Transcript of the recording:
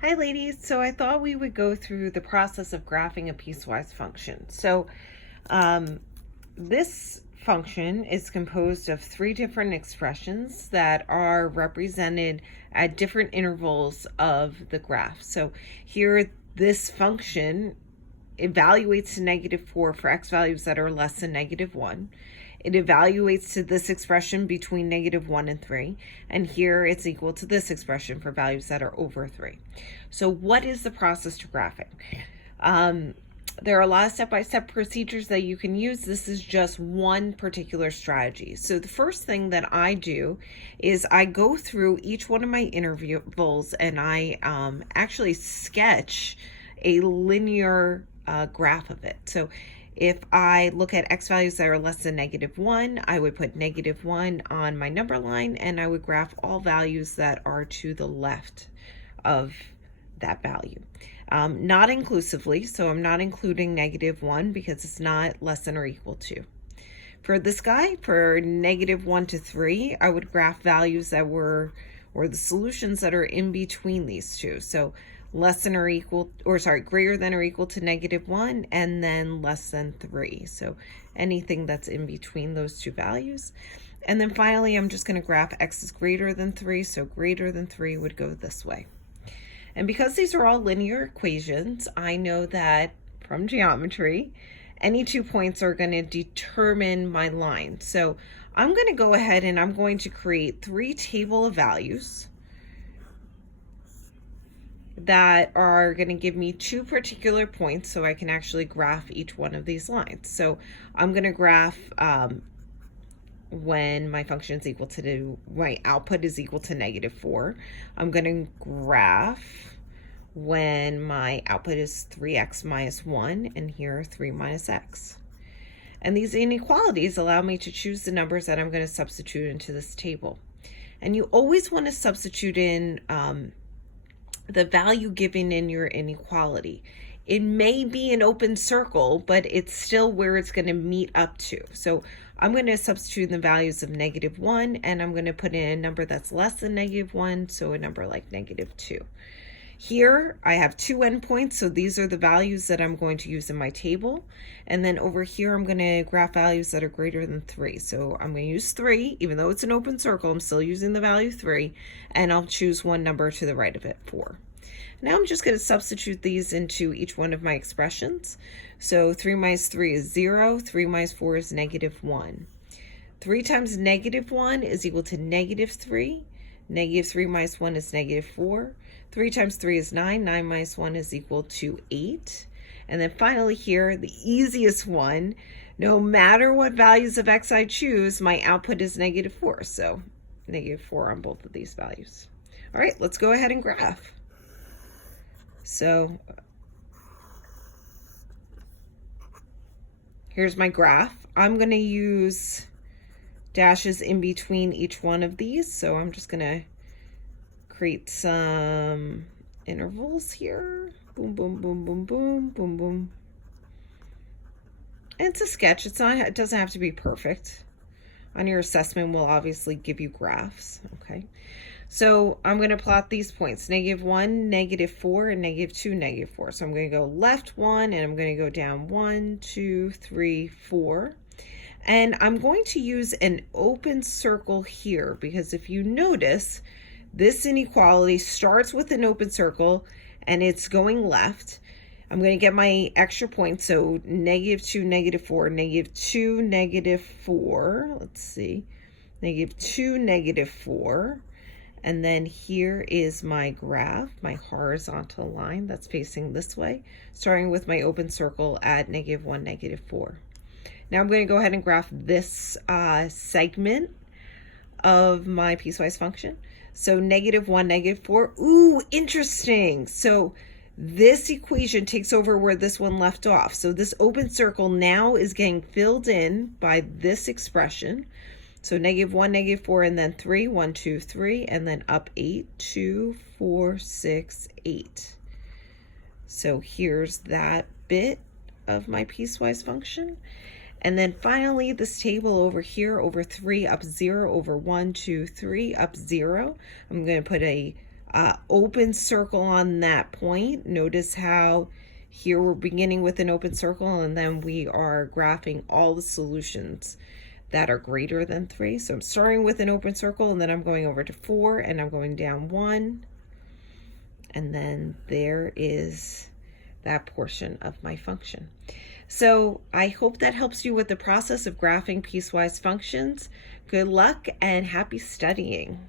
Hi ladies, so I thought we would go through the process of graphing a piecewise function. Um, this function is composed of three different expressions that are represented at different intervals of the graph. So here, this function evaluates to -4 for x values that are less than -1. It evaluates to this expression between -1 and 3, and here it's equal to this expression for values that are over 3. So what is the process to graphing? There are a lot of step-by-step procedures that you can use. This is just one particular strategy. So the first thing that I do is I go through each one of my intervals and I actually sketch a linear graph of it. So if I look at x values that are less than -1, I would put -1 on my number line, and I would graph all values that are to the left of that value. Not inclusively, so I'm not including -1 because it's not less than or equal to. For this guy, for -1 to 3, I would graph values that were, or the solutions that are in between these two. So less than or equal, or sorry, greater than or equal to -1, and then less than 3. So anything that's in between those two values. And then finally, I'm just going to graph x is greater than 3, so greater than 3 would go this way. And because these are all linear equations, I know that from geometry, any 2 points are going to determine my line. So I'm going to go ahead and I'm going to create 3 table of values that are going to give me 2 particular points so I can actually graph each one of these lines. So I'm going to graph when my function is equal to my output is equal to -4. I'm going to graph when my output is 3x minus 1, and here 3 minus x. And these inequalities allow me to choose the numbers that I'm going to substitute into this table. And you always want to substitute in the value given in your inequality. It may be an open circle, but it's still where it's going to meet up to. So I'm going to substitute the values of -1, and I'm going to put in a number that's less than -1, so a number like -2. Here I have 2 endpoints, so these are the values that I'm going to use in my table. And then over here I'm going to graph values that are greater than 3. So I'm going to use 3, even though it's an open circle, I'm still using the value 3, and I'll choose one number to the right of it, 4. Now I'm just going to substitute these into each one of my expressions. So 3 minus 3 is 0, 3 minus 4 is -1. 3 times -1 is equal to -3. -3 minus 1 is -4. 3 times 3 is 9. 9 minus 1 is equal to 8. And then finally here, the easiest one, no matter what values of x I choose, my output is -4. So -4 on both of these values. All right, let's go ahead and graph. So here's my graph. I'm going to use dashes in between each one of these. So I'm just going to create some intervals here. Boom, boom, boom, boom, boom, boom, boom. And it's a sketch. It doesn't have to be perfect. On your assessment, we'll obviously give you graphs. Okay. So I'm going to plot these points, -1, -4, and -2, -4. So I'm going to go left 1, and I'm going to go down 1, 2, 3, 4. And I'm going to use an open circle here because if you notice, this inequality starts with an open circle and it's going left. I'm going to get my extra point, so -2, -4, -2, -4. Let's see, -2, -4. And then here is my graph, my horizontal line that's facing this way, starting with my open circle at -1, -4. Now I'm going to go ahead and graph this segment of my piecewise function. So -1, -4. Ooh, interesting. So this equation takes over where this one left off. So this open circle now is getting filled in by this expression. So -1, -4, and then 3, 1, 2, 3, and then up 8, 2, 4, 6, 8. So here's that bit of my piecewise function. And then finally, this table over here, over 3, up 0, over 1, 2, 3, up 0. I'm going to put a Open circle on that point. Notice how here we're beginning with an open circle, and then we are graphing all the solutions that are greater than 3. So I'm starting with an open circle, and then I'm going over to 4, and I'm going down 1. And then there is that portion of my function. So I hope that helps you with the process of graphing piecewise functions. Good luck and happy studying.